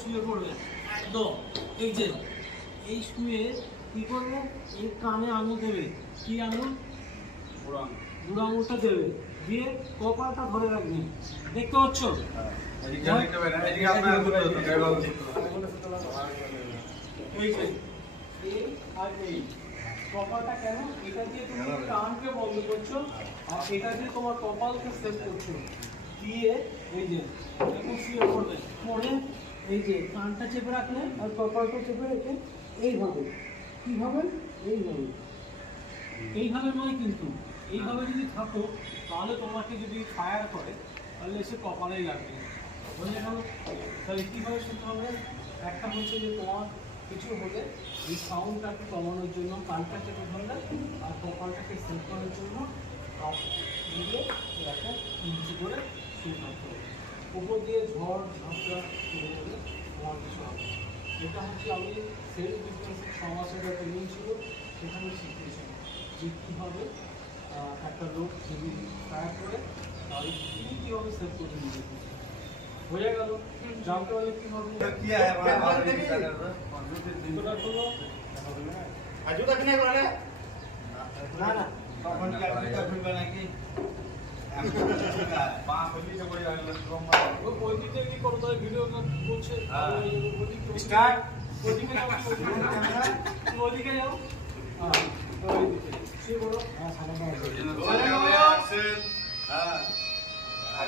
শুয়ে পড়বে একদম। এই যে এই শুয়ে কি করবে, এই কানে আঙুল দেবে। কি আঙুল? বুড়ো আঙুলটা দেবে, দিয়ে কপালটা ধরে রাখবে। দেখতে পাচ্ছ? এই যে এই আর এই কপালটা কেন? এটা দিয়ে তুমি কানকে বন্ধ করছো আর এটা দিয়ে তোমার কপালকে সেভ করছো। দিয়ে এই যে এখন শুয়ে পড়বে, পড়ে এই যে কানটা চেপে রাখলে আর কপালটা চেপে রেখে এইভাবে। কিভাবে? এইভাবে। এইভাবে নয় কিন্তু, এইভাবে যদি থাকো তাহলে তোমাকে যদি ফায়ার করে তাহলে এসে কপালেই লাগবে। বুঝলে গেল? তাহলে কীভাবে শুনতে হবে? একটা হচ্ছে যে তোমার কিছু হলে এই সাউন্ডটাকে কমানোর জন্য কানটা চেপে ধরলে আর কপালটাকে সেভ করার জন্য হাত দিয়ে একটা নিচে করে শুয়ে থাকতে হবে। উপর দিয়ে ঝড় ঝাঁপটা চলে গেলে তোমার কিছু হবে। এটা হচ্ছে আমি সেলফ ডিফেন্সের 6 মাসের একটা ট্রেনিং ছিল, সেখানে শিখিয়েছিলাম যে কীভাবে একটা লোক যদি ফায়ার করে তাহলে তুমি কীভাবে সেভ করতে নিজেকে। হয়ে গেল? জানতে পারলে কীভাবে না না ওই দিকে কি করো তাহলে ভিডিও করছে স্টার্ট ওইদিকে যাও, ওইদিকে যাও। ওইদিকে শুয়ে পড়ো। হ্যাঁ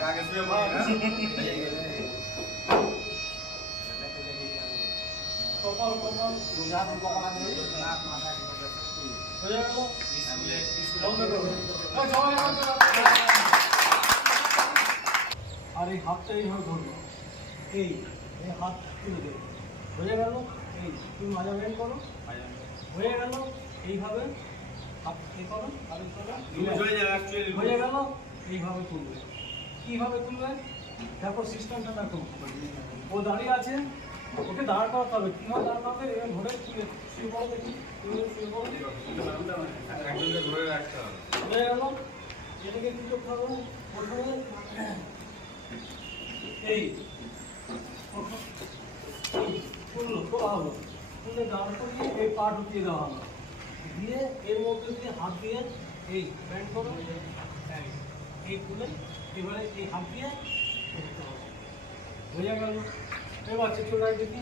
আগে শুয়ে পড়ো। কপাল কপাল গুজরাট কপাল হয়ে গেল। আর এই হাতটা এইভাবে ধরবে, এই হাত তুলে দেবে। হয়ে গেল? এই তুমি মাজা বের করো, হয়ে গেল। এইভাবে হাত এ করো আর হয়ে গেল। এইভাবে তুলবে। কীভাবে তুলবে দেখো, সিস্টেমটা দেখো। ও দাঁড়িয়ে আছে, ওকে দাঁড় করাতে হবে। কীভাবে দাঁড় করাতে হবে? এবার ধরে শুয়ে পড়ো, দেখি শুয়ে পড়ো। হয়ে গেল। এটাকে কি করতে হবে? প্রথমে এই খুললো, খোলা হলো, খুলে দাঁড় করিয়ে এই পা ঢুকিয়ে দেওয়া হলো, দিয়ে এর মধ্যে দিয়ে হাত দিয়ে এই ব্যান্ড করো, এই খুলে এবারে এই হাত দিয়ে করতে হবে। হয়ে গেল। এবার চলে দেখি।